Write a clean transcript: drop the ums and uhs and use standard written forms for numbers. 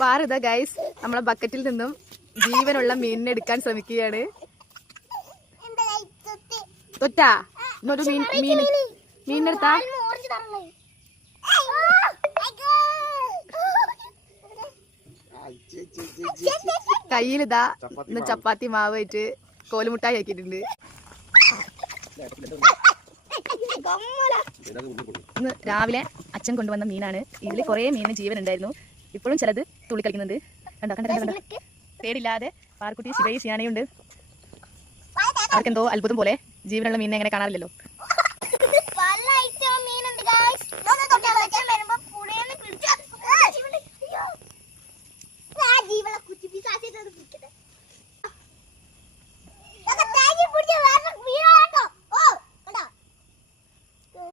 പാറുത guys നമ്മളെ ബക്കറ്റിൽ നിന്നും ജീവനുള്ള മീനിനെ എടുക്കാൻ ശ്രമിക്കുകയാണ്. തൊറ്റാ ഇന്നൊരു മീനെടുത്താ കയ്യിലിതാ ഇന്ന് ചപ്പാത്തി മാവ് വെച്ച് കോലുമുട്ടായി ആക്കിയിട്ടുണ്ട്. ഇന്ന് രാവിലെ അച്ഛൻ കൊണ്ടുവന്ന മീനാണ്. ഇതിൽ കുറെ മീനിന് ജീവൻ ഉണ്ടായിരുന്നു. ഇപ്പോഴും ചിലത് തുള്ളി കളിക്കുന്നുണ്ട്. കണ്ടോ കണ്ടോ കണ്ടോ പേടില്ലാതെ പാർക്കുട്ടി ശിവയും ശിയാനയുണ്ട്. അവർക്കെന്തോ അത്ഭുതം പോലെ ജീവനുള്ള മീനിനെ എങ്ങനെ കാണാറില്ലല്ലോ.